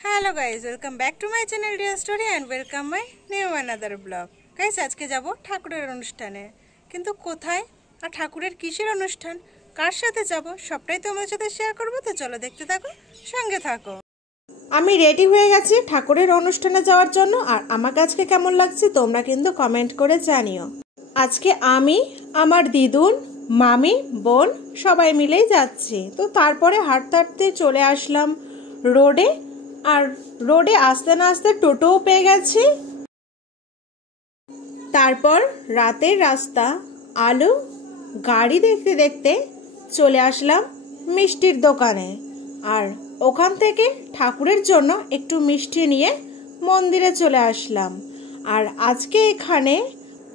Hello guys, welcome back to my channel deer story and welcome my new another blog. Guys, আজকে যাব ঠাকুরের অনুষ্ঠানে, কিন্তু কোথায় আর ঠাকুরের কিসের অনুষ্ঠান, কার সাথে যাব সবটাই তোমাদের সাথে শেয়ার করবো। তো চলো দেখতে থাকো, সঙ্গে থাকো। আমি রেডি হয়ে গেছি ঠাকুরের অনুষ্ঠানে যাওয়ার জন্য, আর আমাকে আজকে কেমন লাগছে তোমরা কিন্তু কমেন্ট করে জানিও। আজকে আমি, আমার দিদুন, মামি, বোন সবাই মিলেই যাচ্ছি। তো তারপরে হাঁটতে হাঁটতে চলে আসলাম রোডে, আর রোডে আসতে না আসতে টোটোও পেয়ে গেছি। তারপর রাতের রাস্তা, আলো, গাড়ি দেখতে দেখতে চলে আসলাম মিষ্টির দোকানে, আর ওখান থেকে ঠাকুরের জন্য একটু মিষ্টি নিয়ে মন্দিরে চলে আসলাম। আর আজকে এখানে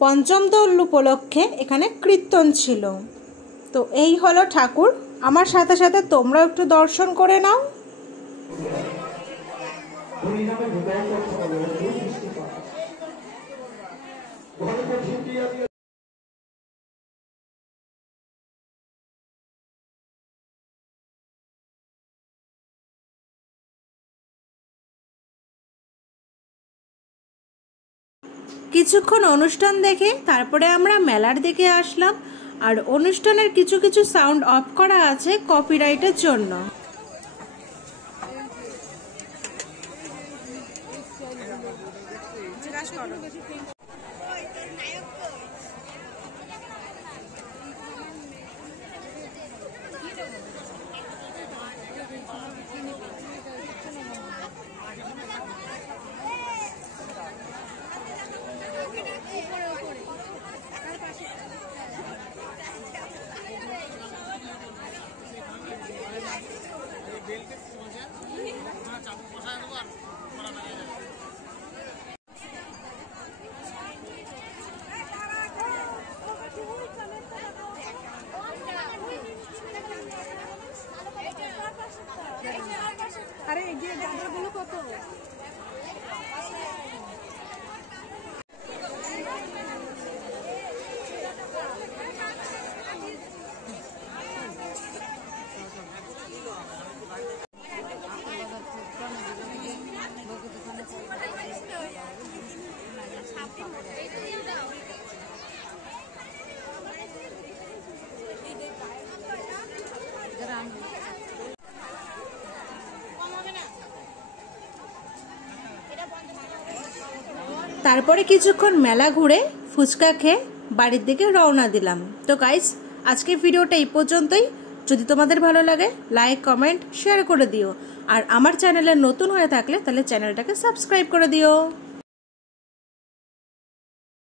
পঞ্চম দোল উপলক্ষে এখানে কীর্তন ছিল। তো এই হলো ঠাকুর, আমার সাথে সাথে তোমরাও একটু দর্শন করে নাও। কিছুক্ষণ অনুষ্ঠান দেখে তারপরে আমরা মেলার দিকে আসলাম, আর অনুষ্ঠানের কিছু কিছু সাউন্ড অফ করা আছে কপিরাইটের জন্য। আরে এই যে গাজরগুলো কত? তারপরে কিছুক্ষণ মেলা ঘুরে ফুচকা খেয়ে বাড়ির দিকে রওনা দিলাম। তো গাইস, আজকের ভিডিওটা এই পর্যন্তই। যদি তোমাদের ভালো লাগে লাইক, কমেন্ট, শেয়ার করে দিও, আর আমার চ্যানেলে নতুন হয়ে থাকলে তাহলে চ্যানেলটাকে সাবস্ক্রাইব করে দিও।